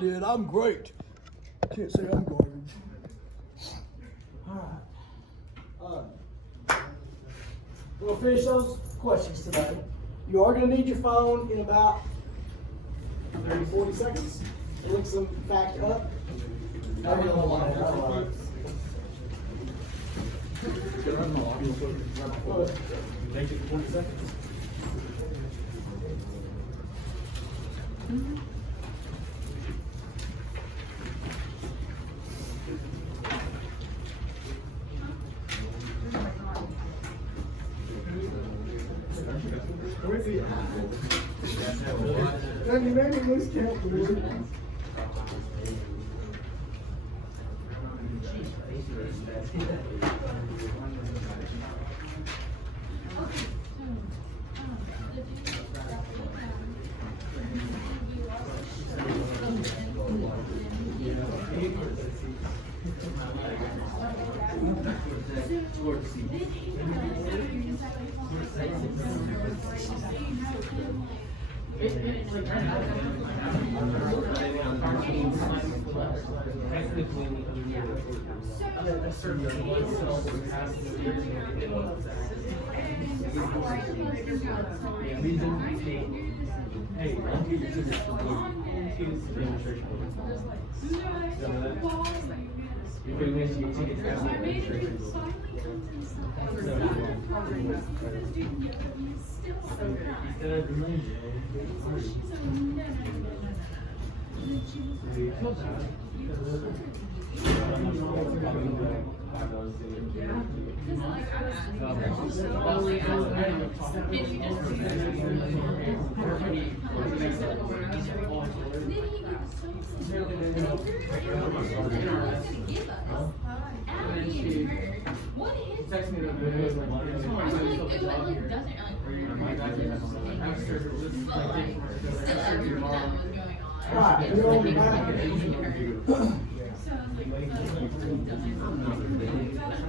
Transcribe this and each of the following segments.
Dude, I'm great. Can't say I'm garbage. Alright. We'll finish those questions today. You are going to need your phone in about 30, 40 seconds. Look some facts up. Maybe a little while. Make it 20 seconds. Where's he at? Maybe this can't do it. Hey, I'll give you tickets for demonstration. If we miss you, tickets for demonstration.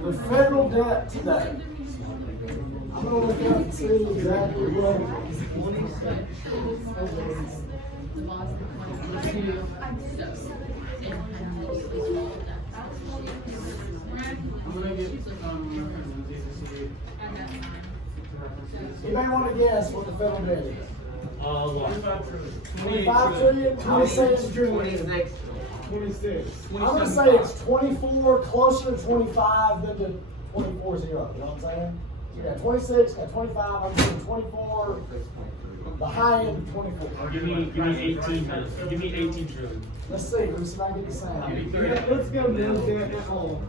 The federal debt today. I'm going to look up and see exactly what it is. You may want to guess what the federal debt is. 25 trillion? 26 trillion. 26. I'm going to say it's 24, closer to 25 than to 24 0. You know what I'm saying? You got 26, got 25, I'm saying 24, the high end of 24. Give me 18. Give me 18 trillion. Let's see if I get the same. Let's go down there at home.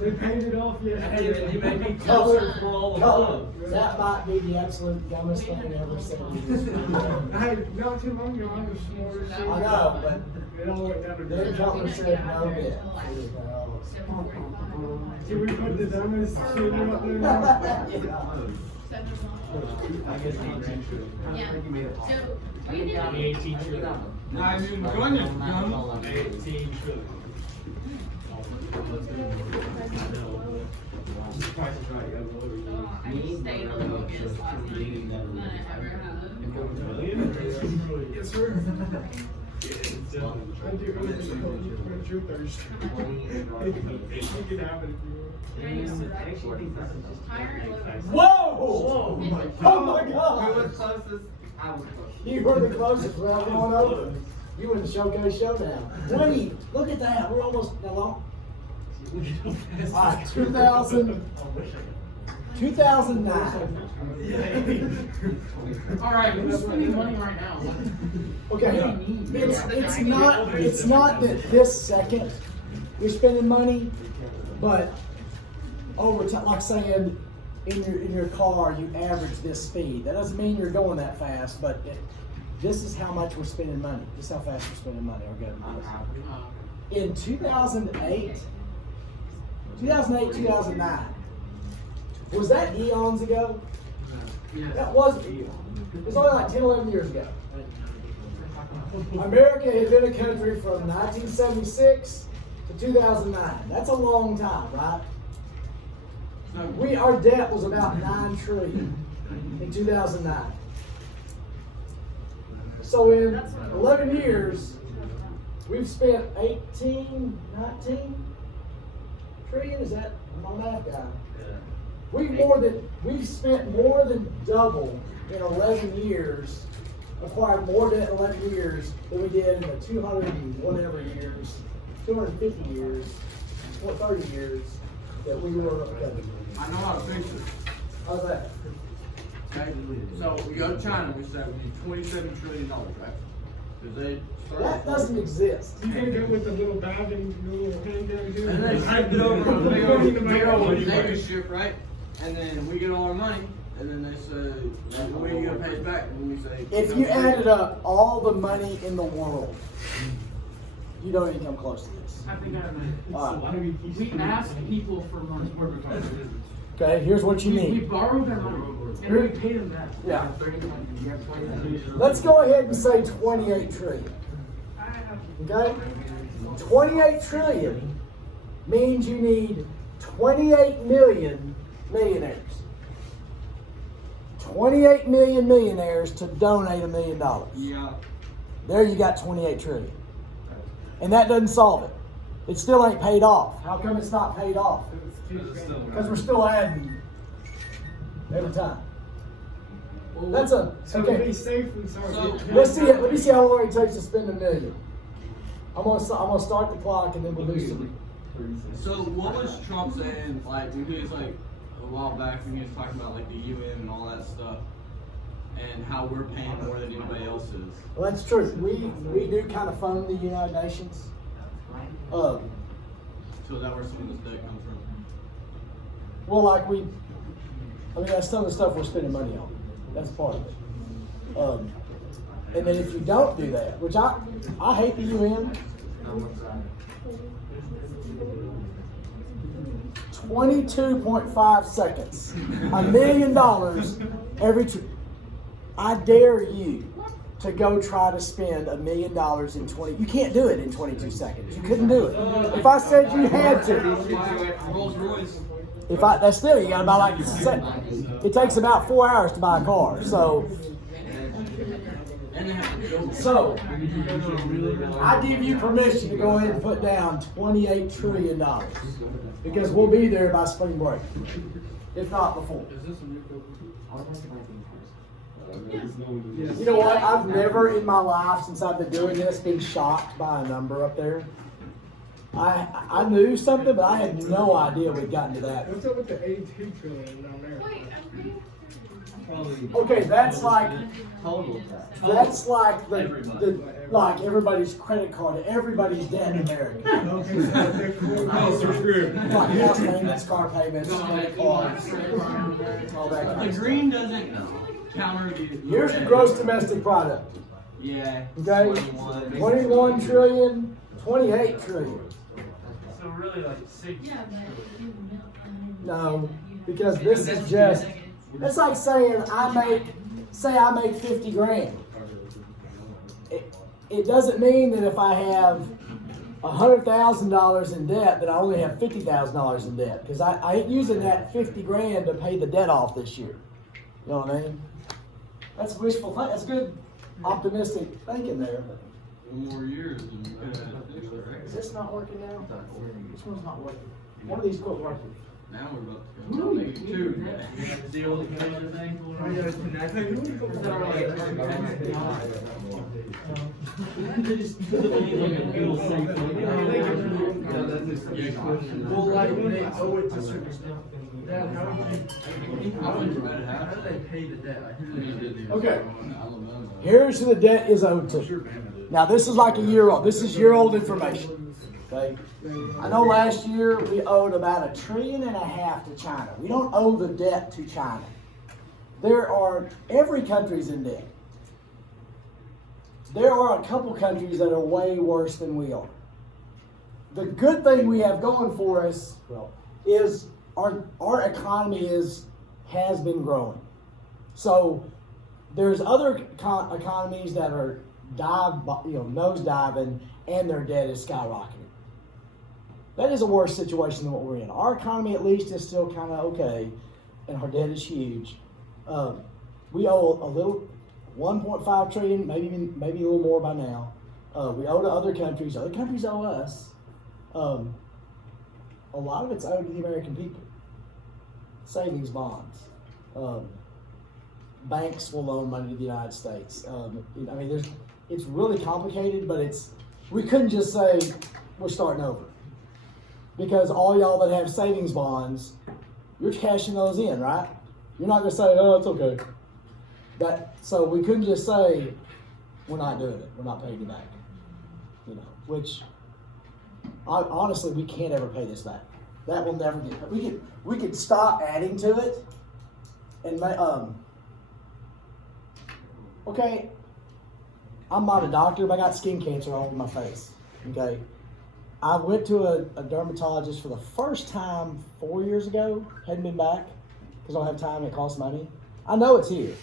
They paid it off yesterday. You made me closer for all of them. That might be the absolute dumbest thing ever said. Hey, not too long ago, I was smarter. I know, but it all went down to the governor said no bit. Should we put the dumbest shit out there? I guess 18 trillion. Yeah. So, we did 18 trillion. 18 trillion. Price is right. I just stayed on the biggest last night than I ever have. Yes, sir. I do anything to quench your thirst. You can have it if you want. Whoa! Oh my Oh my God! Who was closest? I was closest. You were the closest without going over. You were in the Showcase Showdown. 20. Look at that. We're almost that long. All right, 2009. All right, we're spending money right now. Okay, it's not that this second you're spending money, but over time, like saying in your car you average this speed. That doesn't mean you're going that fast, but this is how much we're spending money. This is how fast we're spending money. In 2008, 2009. Was that eons ago? That wasn't eons. It was only like 10, 11 years ago. America had been a country from 1976 to 2009. That's a long time, right? Our debt was about $9 trillion in 2009. So in 11 years, we've spent 18, 19 trillion. Is that my math guy? We've spent more than double in 11 years, acquired more debt in 11 years than we did in the 200 and whatever years, 250 years, or 30 years that we were. I know how to fix it. How's that? Okay, so we go to China, we say we need $27 trillion, right? Because they That doesn't exist. You can't go with the little diving, little handgun here. And they ship it over on a big old container ship, right? And then we get all our money, and then they say, when are you gonna pay us back? And we say, If you added up all the money in the world, you don't even come close to this. I think I know. We ask people for money. Okay, here's what you We need. borrow their money, and we pay them back. Yeah. Let's go ahead and say 28 trillion. Okay? 28 trillion means you need 28 million millionaires. 28 million millionaires to donate $1 million. Yeah. There you got 28 trillion. And that doesn't solve it. It still ain't paid off. How come it's not paid off? Because we're still adding every time. That's a So to be okay. safe, we start getting. Let me see how long it takes to spend $1 million. I'm gonna start the clock and then we'll do some. So what was Trump saying, like, when he was like, a while back, when he was talking about like the UN and all that stuff, and how we're paying more than anybody else is? Well, that's true. We do kind of fund the United Nations. So is that where some of this debt comes from? Well, that's some of the stuff we're spending money on. That's part of it. And then if you don't do that, which I hate the UN. 22.5 seconds. $1 million every I dare you to go try to spend $1 million in 20. You can't do it in 22 seconds. You couldn't do it. If I said you had to, Rolls Royce. that's still, you gotta buy like, it takes about 4 hours to buy a car. So I give you permission to go ahead and put down $28 trillion because we'll be there by spring break, if not before. You know what? I've never in my life since I've been doing this been shocked by a number up there. I knew something, but I had no idea we'd gotten to that. What's up with the 82 trillion down there? Okay, that's like Total. the like everybody's credit card, everybody's debt in America. Okay, so they're cool. Like house payments, car payments, credit cards, all that kind The of stuff. green doesn't counter the. Here's the gross domestic product. Yeah. Okay, 21 trillion, 28 trillion. So really like 6. Yeah, but No, because this is just. It's like saying I make 50 grand. It doesn't mean that if I have $100,000 in debt that I only have $50,000 in debt because I ain't using that 50 grand to pay the debt off this year. You know what I mean? That's wishful thinking. That's good, optimistic thinking there. But 4 more years and we could have fixed it, right? is this not working now? Which one's not working? One of these quit working. Now we're about to go to two. The old computer thing. Well, like when they owe it to certain stuff. How do they pay the debt? Okay. Here's who the debt is owed to. Now this is like a year old. This is year-old information. Okay. I know last year we owed about $1.5 trillion to China. We don't owe the debt to China. Every country's in debt. There are a couple countries that are way worse than we are. The good thing we have going for us is our economy has been growing. So there's other economies that are nose diving and their debt is skyrocketing. That is a worse situation than what we're in. Our economy at least is still kind of okay, and our debt is huge. We owe 1.5 trillion, maybe a little more by now. We owe to other countries. Other countries owe us. A lot of it's owed to the American people. Savings bonds. Banks will loan money to the United States. I mean, it's really complicated, but we couldn't just say we're starting over. Because all y'all that have savings bonds, you're cashing those in, right? You're not gonna say, oh, it's okay. So we couldn't just say, we're not doing it, we're not paying you back. Which, honestly, we can't ever pay this back. That will never get, we could stop adding to it, and okay, I'm not a doctor, but I got skin cancer all over my face, okay? I went to a dermatologist for the first time 4 years ago, hadn't been back, because I don't have time, it costs money. I know it's here,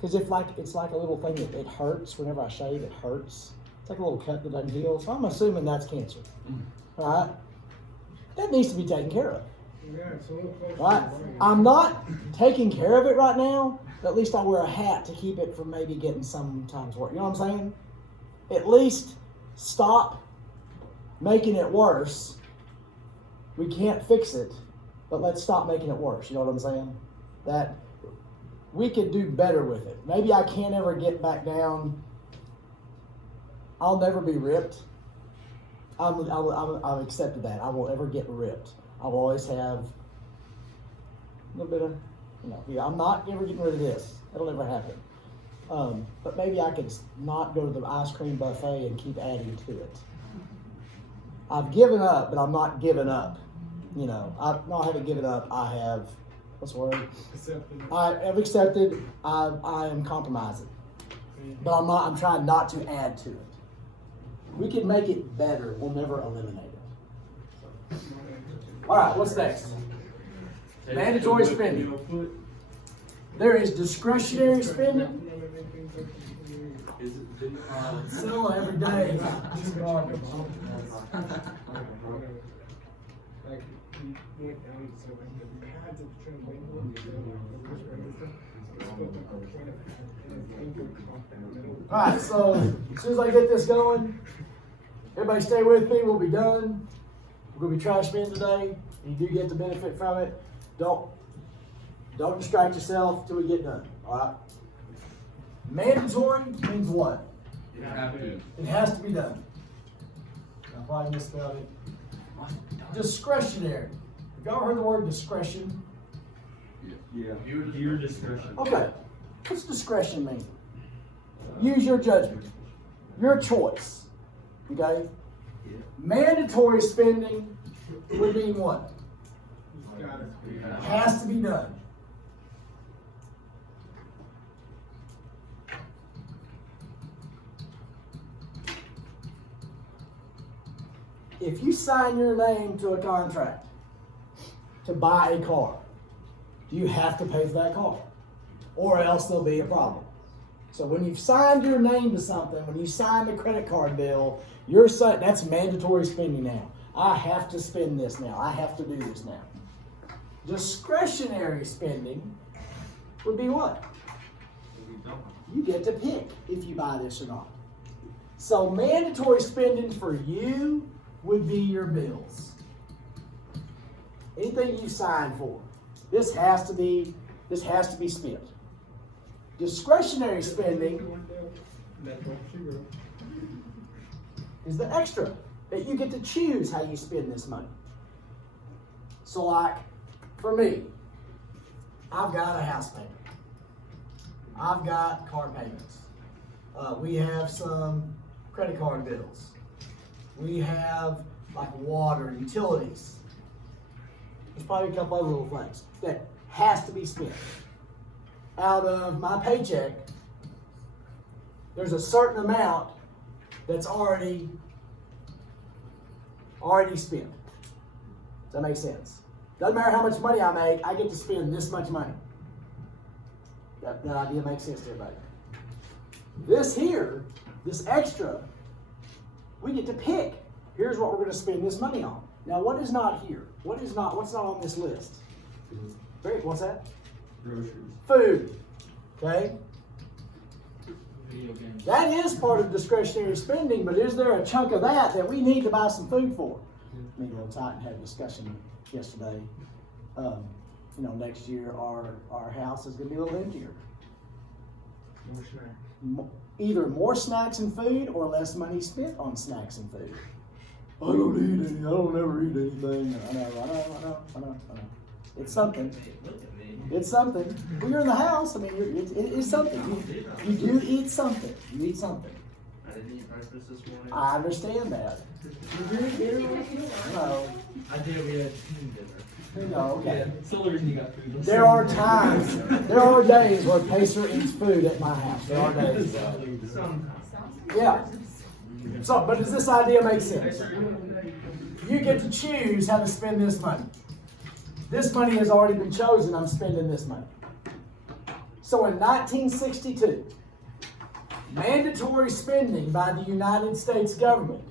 because it's like a little thing that it hurts whenever I shave, it hurts. It's like a little cut that doesn't heal, so I'm assuming that's cancer, all right? That needs to be taken care of. Yeah, it's a little closer. Right? I'm not taking care of it right now, but at least I wear a hat to keep it from maybe getting sometimes worse. You know what I'm saying? At least stop making it worse. We can't fix it, but let's stop making it worse. You know what I'm saying? That we could do better with it. Maybe I can't ever get back down. I'll never be ripped. I've accepted that. I won't ever get ripped. I'll always have a little bit of, I'm not ever getting rid of this. That'll never happen. But maybe I could not go to the ice cream buffet and keep adding to it. I've given up, but I'm not giving up. I haven't given up. I have, what's the word? I have accepted. I am compromising. But I'm trying not to add to it. We can make it better. We'll never eliminate it. All right, what's next? Mandatory spending. There is discretionary spending. Sell every day. All right, so as soon as I get this going, everybody stay with me. We'll be done. We're gonna be trash bin today. You do get the benefit from it. Don't distract yourself till we get done. All right. Mandatory means what? You have to. It has to be done. I probably misspelled it. Discretionary. Have y'all heard the word discretion? Yeah. Your discretion. Okay. What's discretion mean? Use your judgment. Your choice. Okay? Mandatory spending would mean what? Has to be done. If you sign your name to a contract to buy a car, do you have to pay for that car? Or else there'll be a problem. So when you've signed your name to something, when you sign the credit card bill, you're saying that's mandatory spending now. I have to spend this now. I have to do this now. Discretionary spending would be what? You get to pick if you buy this or not. So mandatory spending for you would be your bills. Anything you sign for. This has to be spent. Discretionary spending is the extra that you get to choose how you spend this money. So like, for me, I've got a house payment. I've got car payments. We have some credit card bills. We have like water, utilities. There's probably a couple other little things that has to be spent. Out of my paycheck, there's a certain amount that's already spent. Does that make sense? Doesn't matter how much money I make, I get to spend this much money. That idea makes sense to everybody. This here, this extra, we get to pick. Here's what we're going to spend this money on. Now, what is not here? What's not on this list? What's that? Groceries. Food. Okay? Video games. That is part of discretionary spending, but is there a chunk of that we need to buy some food for? Me and Little Titan had a discussion yesterday. Next year our house is gonna be a little emptier. More snack. Either more snacks and food or less money spent on snacks and food. I don't eat any, I don't ever eat anything. I know. It's something. It's something. When you're in the house, I mean, it's something. You do eat something. You eat something. I didn't eat breakfast this morning. I understand that. You do eat dinner? No. I did. We had team dinner. No, okay. It's the only reason you got food. There are days where Pacer eats food at my house. There are days. Sometimes. Yeah. So, but does this idea make sense? You get to choose how to spend this money. This money has already been chosen. I'm spending this money. So in 1962, mandatory spending by the United States government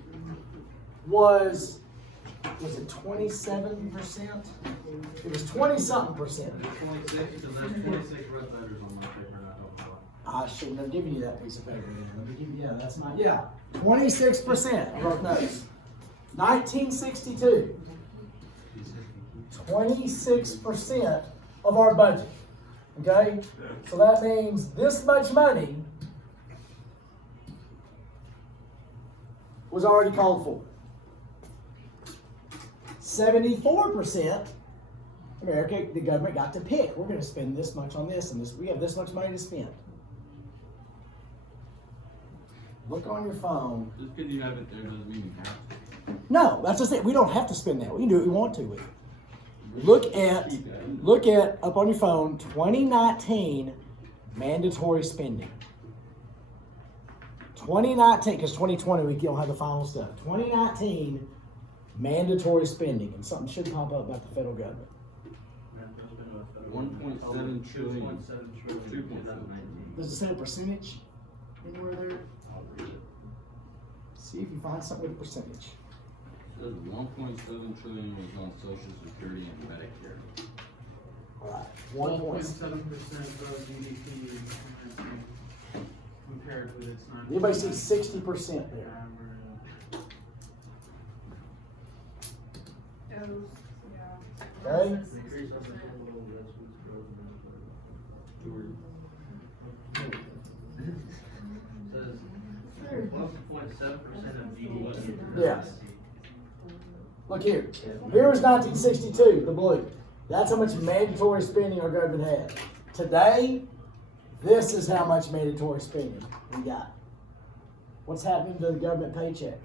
was it 27%? It was 20-something percent. 26, so there's 26 red letters on my paper, and I don't know. I shouldn't have given you that piece of paper. Let me give you, that's my, 26%. I wrote notes. 1962, 26% of our budget. Okay? So that means this much money was already called for. 74%, America, the government got to pick. We're going to spend this much on this and this. We have this much money to spend. Look on your phone. Just because you have it there doesn't mean you have to. No, that's just it. We don't have to spend that. We can do what we want to with it. Look at up on your phone 2019 mandatory spending. 2019, because 2020 we don't have the final stuff. 2019 mandatory spending, and something should pop up about the federal government. 1.7 trillion. 2.7. Does it say a percentage anywhere there? See if you find something with a percentage. It says 1.7 trillion was on Social Security and Medicare. All right. 1.7% of GDP compared with its 9%. Anybody see 60% there? Okay. Increase of the total residence says 1.7% of GDP. Yes. Look here. Here was 1962, the blue. That's how much mandatory spending our government had. Today, this is how much mandatory spending we got. What's happening to the government paycheck?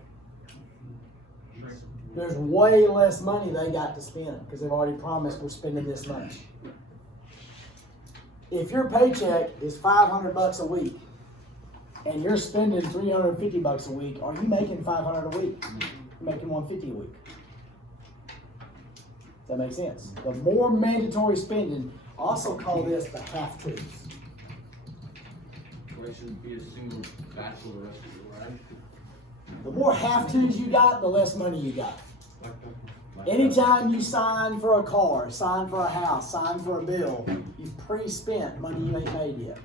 There's way less money they got to spend because they've already promised we're spending this much. If your paycheck is $500 a week and you're spending $350 a week, are you making $500 a week? You're making $150 a week. Does that make sense? The more mandatory spending, also call this the have-tos. Where it should be a single batch for the rest of your life. The more have-tos you got, the less money you got. Anytime you sign for a car, sign for a house, sign for a bill, you've pre-spent money you ain't made yet.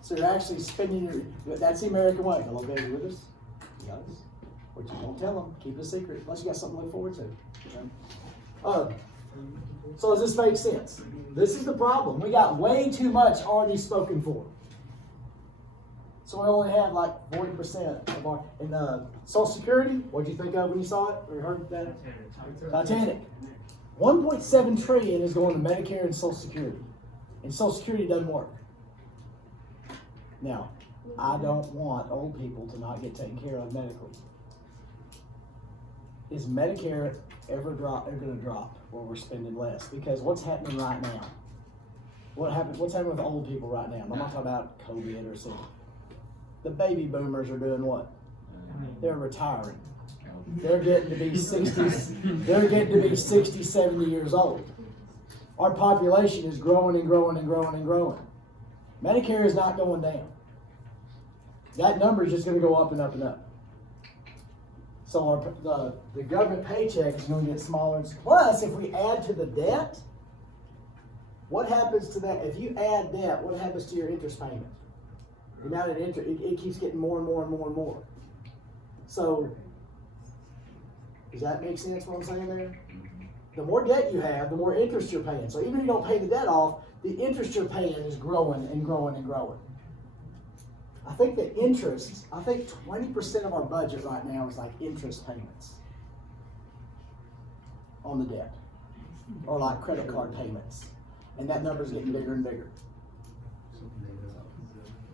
So you're actually spending that's the American way. Hello, baby, with us? Yes. But you don't tell them. Keep it a secret unless you got something to look forward to. Okay? So does this make sense? This is the problem. We got way too much already spoken for. So we only have like 40% of our, in Social Security, what'd you think of when you saw it or heard that? Titanic. 1.7 trillion is going to Medicare and Social Security. And Social Security doesn't work. Now, I don't want old people to not get taken care of medically. Is Medicare ever going to drop where we're spending less? Because what's happening right now? What's happening with old people right now? I'm not talking about COVID or something. The baby boomers are doing what? They're retiring. They're getting to be 60, they're getting to be 60, 70 years old. Our population is growing and growing and growing and growing. Medicare is not going down. That number is just going to go up and up and up. So the government paycheck is going to get smaller. Plus, if we add to the debt, What happens to that, if you add debt, what happens to your interest payment? The amount of interest, it keeps getting more and more and more and more. So, does that make sense what I'm saying there? The more debt you have, the more interest you're paying. So even if you don't pay the debt off, the interest you're paying is growing and growing and growing. I think 20% of our budget right now is like interest payments on the debt, or like credit card payments. And that number's getting bigger and bigger.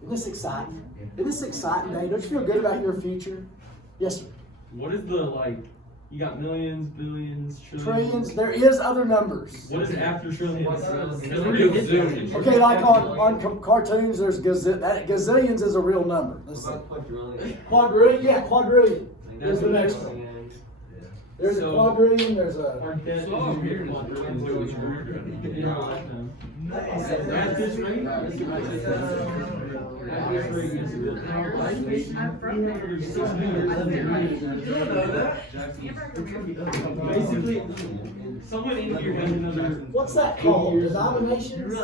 Isn't this exciting? Isn't this exciting, Dave? Don't you feel good about your future? Yes, sir. What is the, like, you got millions, billions, trillions? Trillions. There is other numbers. What is after trillions? Okay, like on cartoons, there's gazillions is a real number. Let's see. Quadrillion, yeah, quadrillion. There's the next one. There's a quadrillion, there's a... Our debt is here. In our lifetime. That's this rate? That's this rate is our life. Basically, someone in here has another. What's that called? Denominations?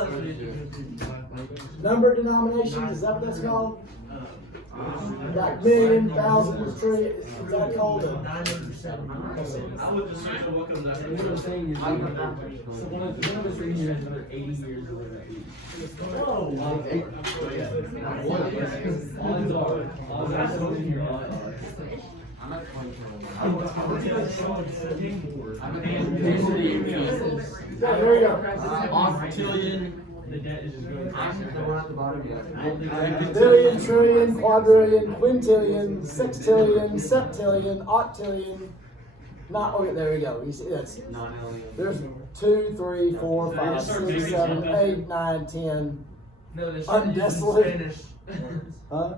Number denominations, is that what that's called? Like million, thousands, trillion, is that called a? I would just say what comes after. What I'm saying is, so one of us in here has another 80 years or whatever. Odds are someone in here. Yeah, there you go. Octillion. The debt is just going. Billion, trillion, quadrillion, quintillion, sextillion, septillion, octillion. Not, okay, there we go. You see, that's, there's 2, 3, 4, 5, 6, 7, 8, 9, 10. No, they Undesolate. Spanish. Huh?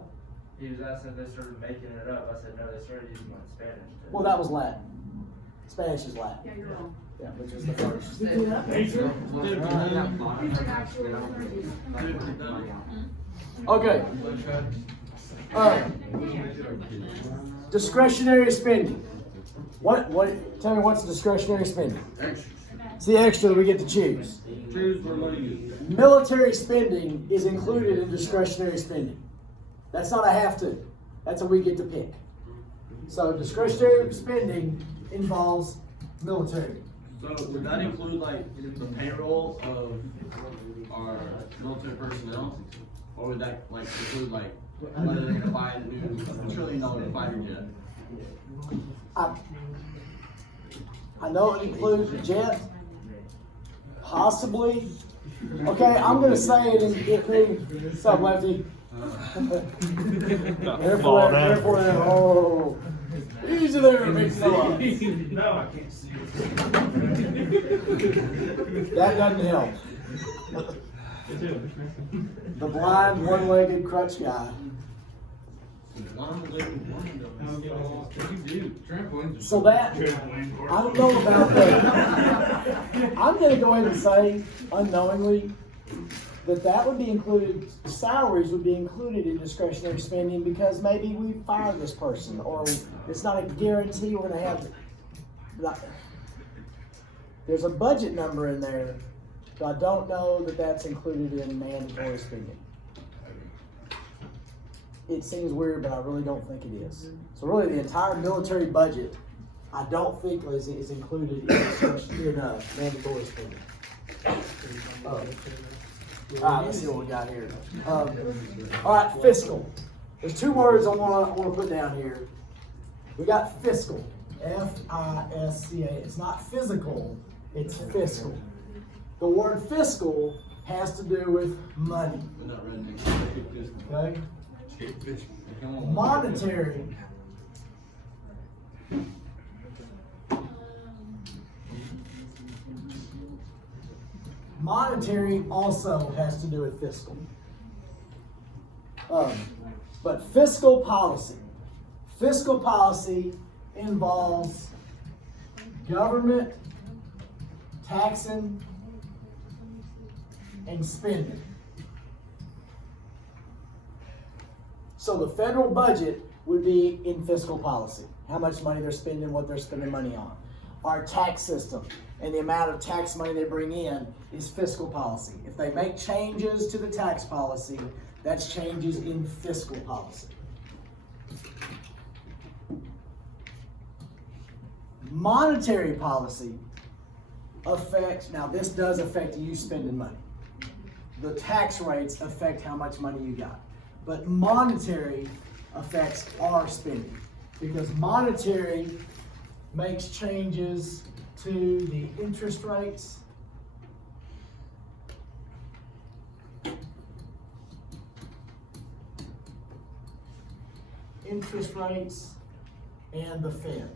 He was asking if they started making it up. I said, no, they started using like Spanish. too. Well, that was Latin. Spanish is Latin. Yeah, you're wrong. Yeah, which is the first. Okay. Discretionary spending. Tell me what's discretionary spending? It's the extra that we get to choose. Choose where money is. Military spending is included in discretionary spending. That's not a have to. That's a we get to pick. So discretionary spending involves military. So would that include like the payroll of our military personnel? Or would that like include like whether they can buy a new $1 trillion fighter jet? I know it includes the jet, possibly. Okay, I'm gonna say it includes, what's up, Lefty? Therefore, oh, easy there, big fella. No, I can't see it. That doesn't help. The blind, one-legged crutch guy. So that, I don't know about that. I'm gonna go ahead and say, unknowingly, that would be included, salaries would be included in discretionary spending because maybe we fire this person, or it's not a guarantee we're gonna have. There's a budget number in there, but I don't know that that's included in mandatory spending. It seems weird, but I really don't think it is. So really, the entire military budget, I don't think is included in mandatory spending. All right, let's see what we got here. All right, fiscal. There's two words I want to put down here. We got fiscal, F-I-S-C-A. It's not physical, it's fiscal. The word fiscal has to do with money. We're not ready. Okay? Monetary. Monetary also has to do with fiscal. But fiscal policy. Fiscal policy involves government taxing and spending. So the federal budget would be in fiscal policy. How much money they're spending, what they're spending money on. Our tax system and the amount of tax money they bring in is fiscal policy. If they make changes to the tax policy, that's changes in fiscal policy. Monetary policy affects, now this does affect you spending money. The tax rates affect how much money you got. But monetary affects our spending, because monetary makes changes to the interest rates, and the Fed.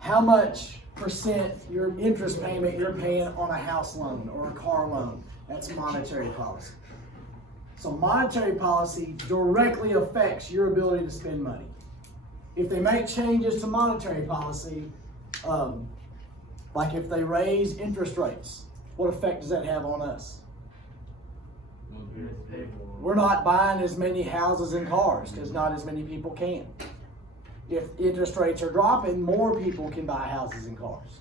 How much percent your interest payment you're paying on a house loan or a car loan. That's monetary policy. So monetary policy directly affects your ability to spend money. If they make changes to monetary policy, like if they raise interest rates, what effect does that have on us? We're not buying as many houses and cars because not as many people can. If interest rates are dropping, more people can buy houses and cars.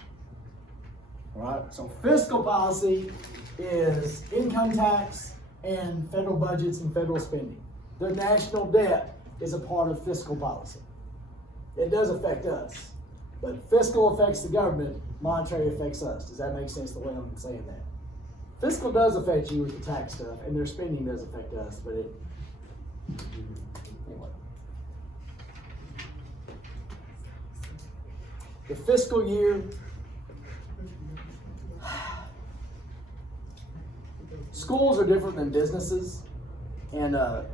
All right? So fiscal policy is income tax and federal budgets and federal spending. The national debt is a part of fiscal policy. It does affect us, but fiscal affects the government, monetary affects us. Does that make sense the way I'm saying that? Fiscal does affect you with the tax stuff, and their spending does affect us, but it, anyway. The fiscal year, schools are different than businesses, and the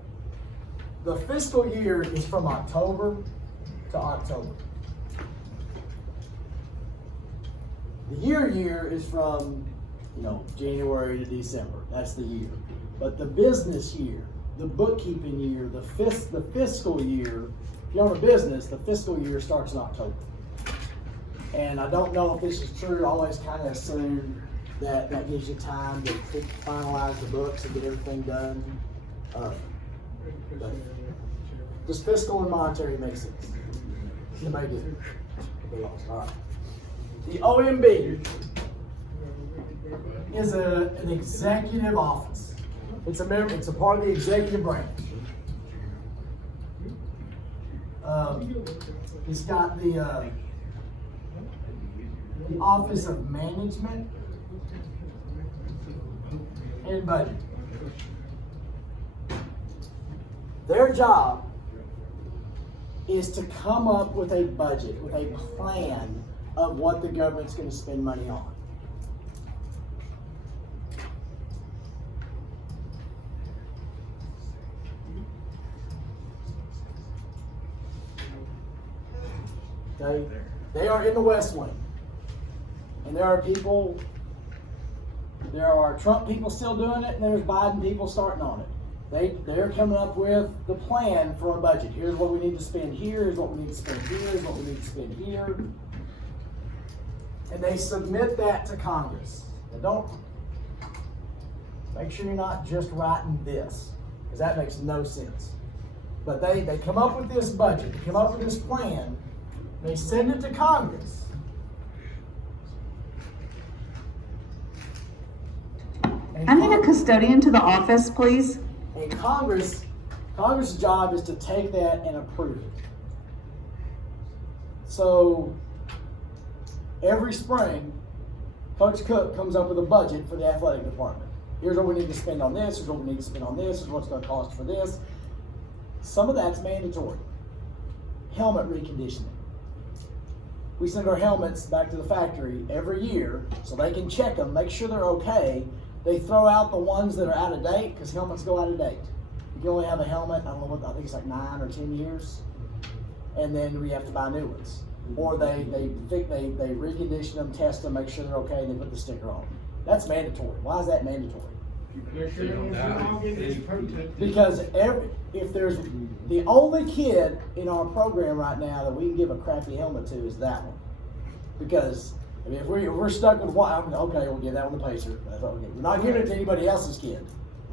fiscal year is from October to October. The year is from, January to December. That's the year. But the business year, the bookkeeping year, the fiscal year, if you own a business, the fiscal year starts in October. And I don't know if this is true. I always kind of assume that gives you time to finalize the books and get everything done. But just fiscal and monetary makes sense. Somebody did. They lost. All right. The OMB is an executive office. It's a part of the executive branch. It's got the Office of Management and Budget. Their job is to come up with a budget, with a plan of what the government's going to spend money on. Okay? They are in the West Wing. And there are Trump people still doing it, and there's Biden people starting on it. They're coming up with the plan for a budget. Here's what we need to spend here, here's what we need to spend here, here's what we need to spend here. And they submit that to Congress. Now make sure you're not just writing this, because that makes no sense. But they come up with this budget, they come up with this plan, they send it to Congress. I need a custodian to the office, please. And Congress's job is to take that and approve it. So every spring, Coach Cook comes up with a budget for the athletic department. Here's what we need to spend on this, here's what we need to spend on this, here's what's going to cost for this. Some of that's mandatory. Helmet reconditioning. We send our helmets back to the factory every year so they can check them, make sure they're okay. They throw out the ones that are out of date because helmets go out of date. You can only have a helmet, I think it's like 9 or 10 years. And then we have to buy new ones. Or they recondition them, test them, make sure they're okay, and they put the sticker on. That's mandatory. Why is that mandatory? Because if there's the only kid in our program right now that we can give a crappy helmet to is that one. Because if we're stuck with one, okay, we'll give that one the Pacer. That's what we'll give. We're not giving it to anybody else's kid.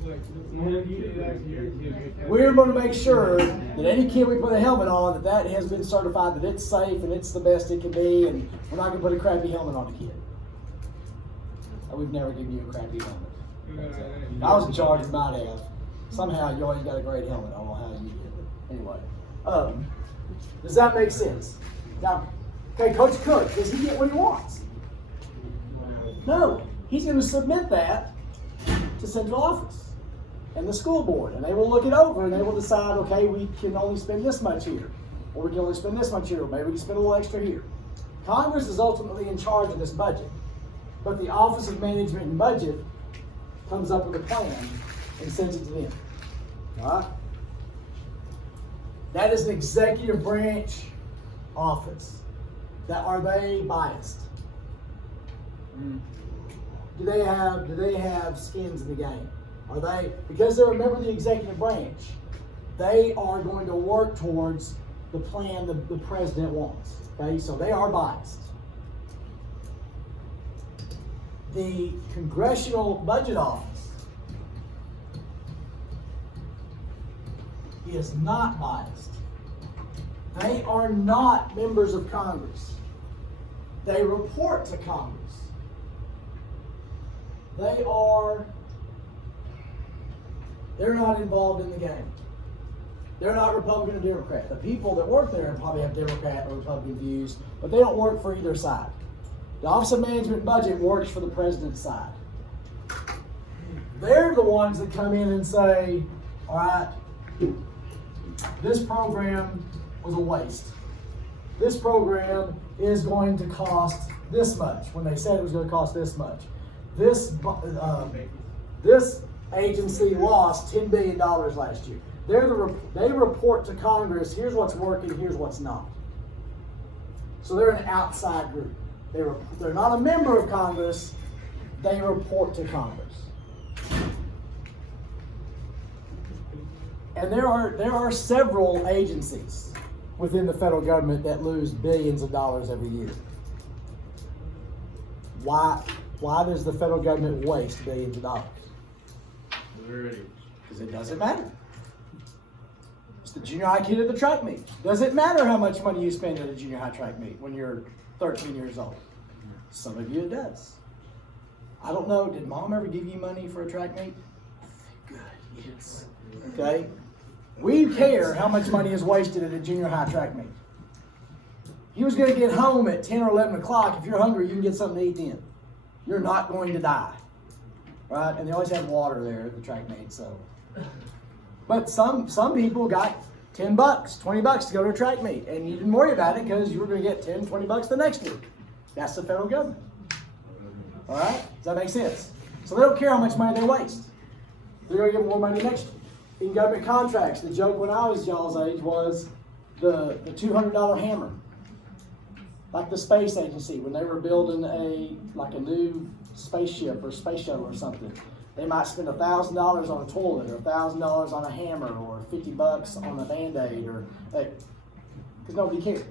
Like, the more you do that to your kid. We're going to make sure that any kid we put a helmet on, that has been certified that it's safe and it's the best it can be, and we're not going to put a crappy helmet on a kid. We've never given you a crappy helmet. If I was in charge, you might have. Somehow you always got a great helmet. I don't know how you did it. Anyway, does that make sense? Now, okay, Coach Cook, does he get what he wants? No, he's going to submit that to central office and the school board, and they will look it over and they will decide, okay, we can only spend this much here, or we can only spend this much here, or maybe we can spend a little extra here. Congress is ultimately in charge of this budget, but the Office of Management and Budget comes up with a plan and sends it to them. All right? That is an executive branch office. Are they biased? Do they have skins in the game? Are they, because they're a member of the executive branch, they are going to work towards the plan the president wants. Okay, so they are biased. The Congressional Budget Office is not biased. They are not members of Congress. They report to Congress. They're not involved in the game. They're not Republican or Democrat. The people that work there probably have Democrat or Republican views, but they don't work for either side. The Office of Management and Budget works for the president's side. They're the ones that come in and say, all right, this program was a waste. This program is going to cost this much, when they said it was going to cost this much. This agency lost $10 billion last year. They report to Congress, here's what's working, here's what's not. So they're an outside group. They're not a member of Congress, they report to Congress. And there are several agencies within the federal government that lose billions of dollars every year. Why does the federal government waste billions of dollars? Because it doesn't matter. It's the junior high kid at the track meet. Does it matter how much money you spend at a junior high track meet when you're 13 years old? Some of you it does. I don't know, did mom ever give you money for a track meet? Good, yes. Okay? We care how much money is wasted at a junior high track meet. He was going to get home at 10 or 11 o'clock. If you're hungry, you can get something to eat then. You're not going to die. Right? And they always have water there at the track meet, so. But some people got $10, $20 to go to a track meet, and you didn't worry about it because you were going to get $10, $20 the next week. That's the federal government. All right? Does that make sense? So they don't care how much money they waste. They're going to get more money next year. In government contracts, the joke when I was y'all's age was the $200 hammer. Like the space agency, when they were building a new spaceship or space shuttle or something, they might spend $1,000 on a toilet, or $1,000 on a hammer, or $50 on a Band-Aid, or because nobody cared.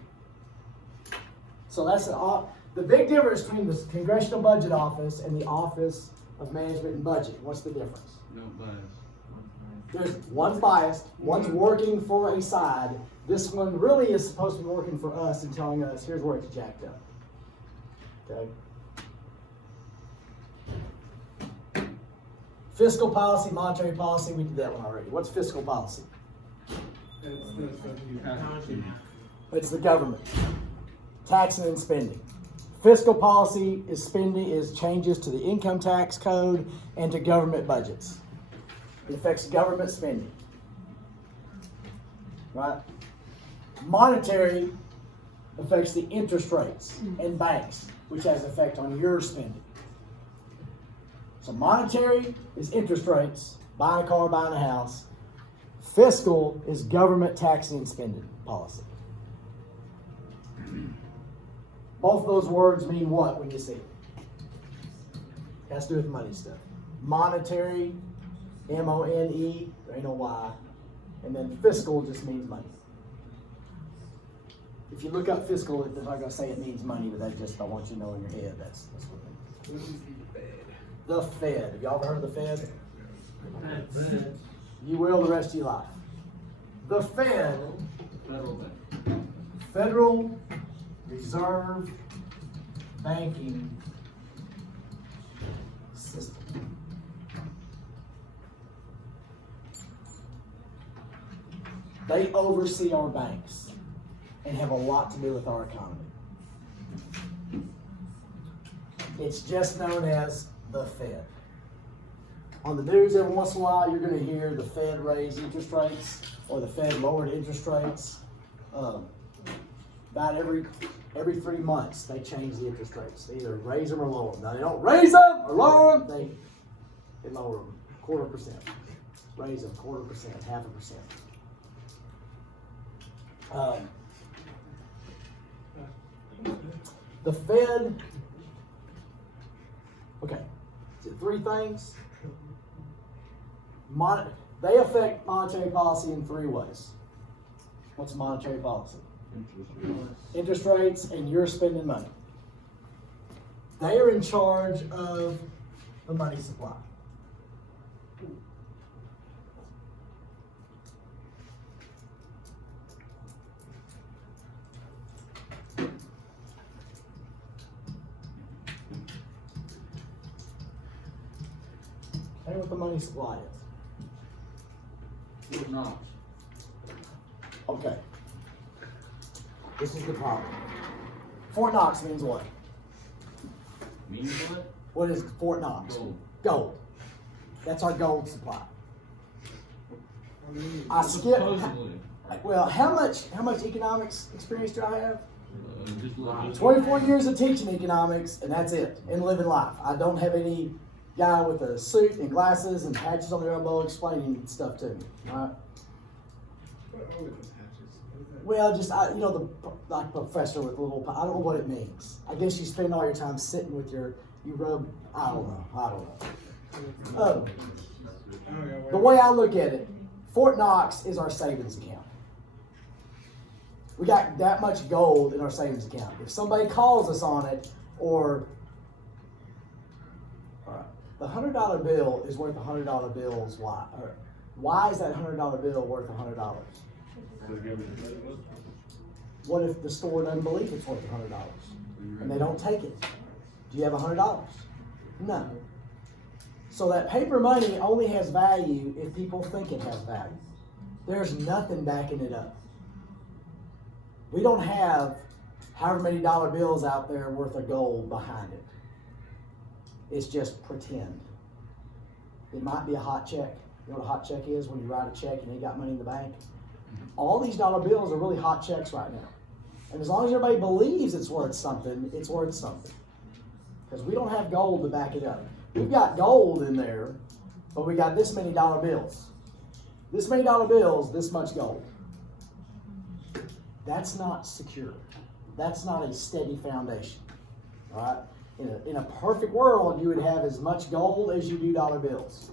So that's the big difference between the Congressional Budget Office and the Office of Management and Budget. What's the difference? No bias. There's one's biased, one's working for a side. This one really is supposed to be working for us and telling us, here's where it's jacked up. Okay? Fiscal policy, monetary policy, we did that one already. What's fiscal policy? It's the government. Taxing and spending. Fiscal policy is changes to the income tax code and to government budgets. It affects government spending. Right? Monetary affects the interest rates and banks, which has an effect on your spending. So monetary is interest rates, buying a car, buying a house. Fiscal is government taxing and spending policy. Both of those words mean what when you see it? It has to do with money stuff. Monetary, M-O-N-E, there ain't no Y. And then fiscal just means money. If you look up fiscal, they're not going to say it means money, but that just I want you to know in your head. That's what it means. The Fed. Have y'all ever heard of the Fed? You will the rest of your life. The Fed, Federal bank. Federal Reserve Banking System. They oversee our banks and have a lot to do with our economy. It's just known as the Fed. On the news, every once in a while, you're going to hear the Fed raise interest rates or the Fed lowered interest rates. About every 3 months, they change the interest rates. They either raise them or lower them. Now, they don't raise them or lower them. They lower them 0.25%. Raise them 0.25%, 0.5%. The Fed, okay, is it 3 things? They affect monetary policy in 3 ways. What's monetary policy? Interest rates, and you're spending money. They are in charge of the money supply. Tell me what the money supply is. Fort Knox. Okay. This is the problem. Fort Knox means what? Means what? What is Fort Knox? Gold. Gold. That's our gold supply. I skipped. Supposedly. Well, how much economics experience do I have? Just a little bit. 24 years of teaching economics, and that's it, and living life. I don't have any guy with a suit and glasses and patches on their elbow explaining stuff to me. All right? Well, just the like professor with a little. I don't know what it means. I guess you spend all your time sitting with you rub. I don't know. The way I look at it, Fort Knox is our savings account. We got that much gold in our savings account. If somebody calls us on it, or the $100 bill is worth $100 bills. Why is that $100 bill worth $100? What if the store doesn't believe it's worth $100 and they don't take it? Do you have $100? No. So that paper money only has value if people think it has value. There's nothing backing it up. We don't have however many dollar bills out there worth of gold behind it. It's just pretend. It might be a hot check. You know what a hot check is? When you write a check and you got money in the bank. All these dollar bills are really hot checks right now. And as long as everybody believes it's worth something, it's worth something. Because we don't have gold to back it up. We've got gold in there, but we got this many dollar bills. This many dollar bills, this much gold. That's not secure. That's not a steady foundation. All right? In a perfect world, you would have as much gold as you do dollar bills.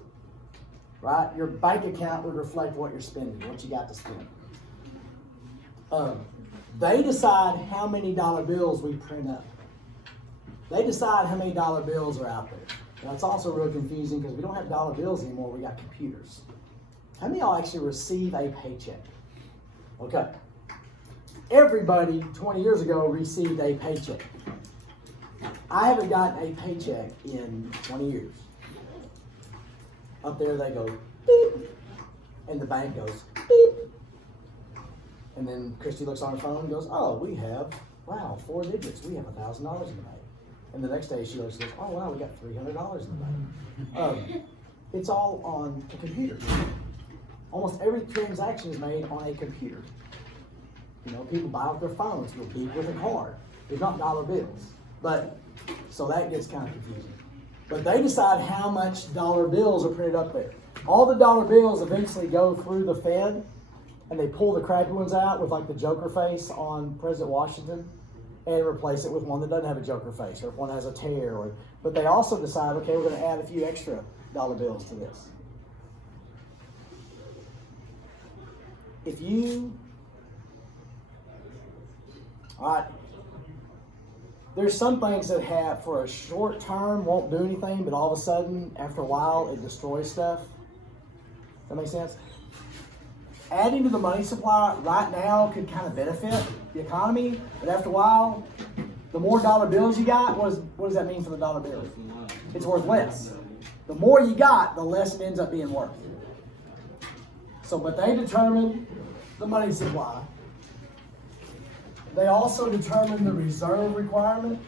Right? Your bank account would reflect what you're spending, what you got to spend. They decide how many dollar bills we print up. They decide how many dollar bills are out there. That's also real confusing because we don't have dollar bills anymore, we got computers. How many of y'all actually receive a paycheck? Okay. Everybody 20 years ago received a paycheck. I haven't gotten a paycheck in 20 years. Up there they go, beep, and the bank goes, beep. And then Christy looks on her phone and goes, oh, we have, wow, 4 digits. We have $1,000 in the bank. And the next day she looks and goes, oh, wow, we got $300 in the bank. It's all on a computer. Almost every transaction is made on a computer. You know, people buy with their phones, they'll beep with a card. They're not dollar bills. But, so that gets kind of confusing. But they decide how much dollar bills are printed up there. All the dollar bills eventually go through the Fed, and they pull the crappy ones out with like the Joker face on President Washington, and replace it with one that doesn't have a Joker face, or if one has a tear. But they also decide, okay, we're going to add a few extra dollar bills to this. If you, all right, there's some things that have, for a short term, won't do anything, but all of a sudden, after a while, it destroys stuff. That makes sense? Adding to the money supply right now could kind of benefit the economy, but after a while, the more dollar bills you got, what does that mean for the dollar bill? It's worth less. The more you got, the less it ends up being worth. So, but they determine the money supply. They also determine the reserve requirement.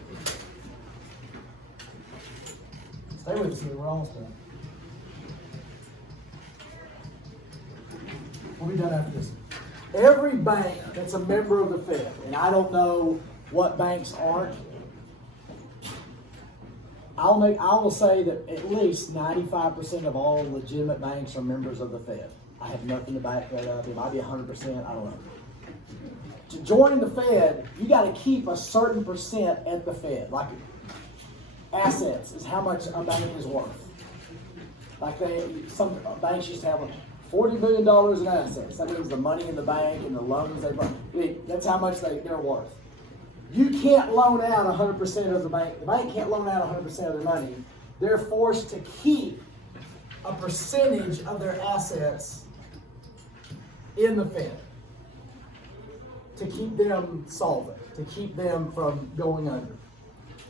Stay with us here, we're almost done. We'll be done after this. Every bank that's a member of the Fed, and I don't know what banks aren't, I will say that at least 95% of all legitimate banks are members of the Fed. I have nothing to back that up. It might be 100%, I don't know. To join the Fed, you got to keep a certain percent at the Fed. Like assets is how much a bank is worth. Like some banks used to have $40 billion in assets. That means the money in the bank and the loans they brought. That's how much they're worth. You can't loan out 100% of the bank. The bank can't loan out 100% of their money. They're forced to keep a percentage of their assets in the Fed to keep them solvent, to keep them from going under.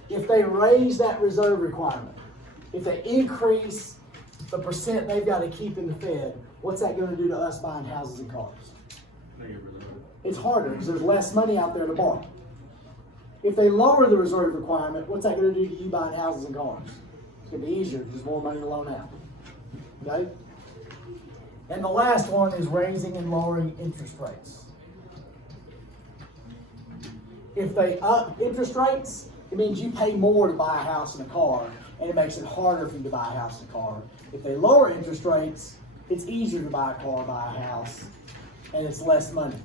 If they raise that reserve requirement, if they increase the percent they've got to keep in the Fed, what's that going to do to us buying houses and cars? It's harder because there's less money out there to borrow. If they lower the reserve requirement, what's that going to do to you buying houses and cars? It's going to be easier because there's more money to loan out. Okay? And the last one is raising and lowering interest rates. If they up interest rates, it means you pay more to buy a house and a car, and it makes it harder for you to buy a house and a car. If they lower interest rates, it's easier to buy a car, buy a house, and it's less money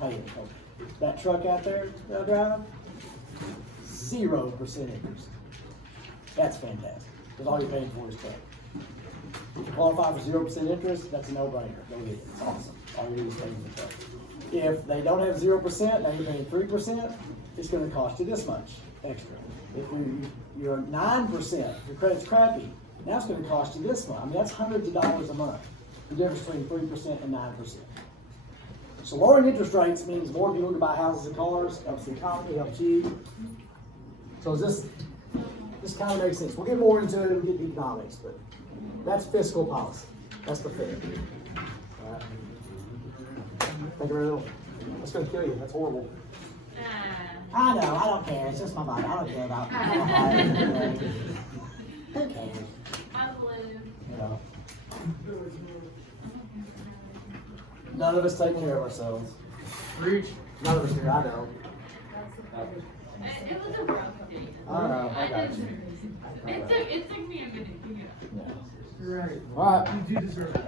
paying for it. That truck out there that I drive, 0% interest. That's fantastic, because all you're paying for is truck. If you qualify for 0% interest, that's a no-brainer. Go get it. It's awesome. All you do is pay for the truck. If they don't have 0%, now you're paying 3%, it's going to cost you this much extra. If you're 9%, your credit's crappy, now it's going to cost you this much. I mean, that's hundreds of dollars a month. The difference between 3% and 9%. So lowering interest rates means more people can buy houses and cars, helps the economy, helps you. So this kind of makes sense. We'll get more into it and get economics, but that's fiscal policy. That's the Fed. All right. Think of it. That's going to kill you. That's horrible. I know. I don't care. It's just my body. I don't care about who cares? I believe. You know. None of us take care of ourselves. Reach. None of us do. I know. It was a rough day. I know. I got you. It took me a minute to get up. Yeah. You're right. All right. You do deserve it.